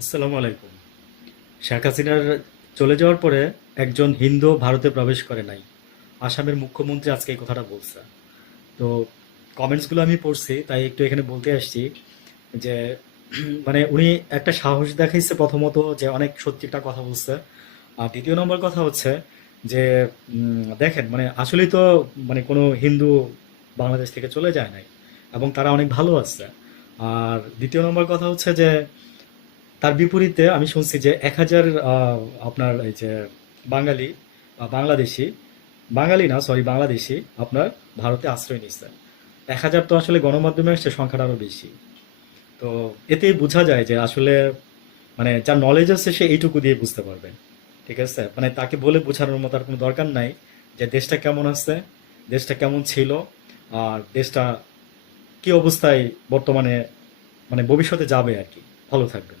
আসসালামু আলাইকুম। শেখ হাসিনার চলে যাওয়ার পরে একজন হিন্দু ভারতে প্রবেশ করে নাই। আসামের মুখ্যমন্ত্রী আজকে এই কথাটা বলছে। তো কমেন্টসগুলো আমি পড়ছি, তাই একটু এখানে বলতে আসছি যে মানে উনি একটা সাহস দেখাইছে প্রথমত, যে অনেক সত্যিটা কথা বলছে। আর দ্বিতীয় নম্বর কথা হচ্ছে যে দেখেন মানে আসলেই তো মানে কোনো হিন্দু বাংলাদেশ থেকে চলে যায় নাই, এবং তারা অনেক ভালো আছে। আর দ্বিতীয় নম্বর কথা হচ্ছে যে তার বিপরীতে আমি শুনছি যে 1,000 আপনার এই যে বাঙালি বাংলাদেশি, বাঙালি না সরি বাংলাদেশি আপনার ভারতে আশ্রয় নিচ্ছে। 1,000 তো আসলে গণমাধ্যমে আসছে, সংখ্যাটা আরো বেশি। তো এতেই বোঝা যায় যে আসলে মানে যার নলেজ আছে সে এইটুকু দিয়ে বুঝতে পারবে। ঠিক আছে, মানে তাকে বলে বোঝানোর মতো আর কোনো দরকার নাই যে দেশটা কেমন আছে, দেশটা কেমন ছিল, আর দেশটা কি অবস্থায় বর্তমানে মানে ভবিষ্যতে যাবে আর কি। ভালো থাকবেন।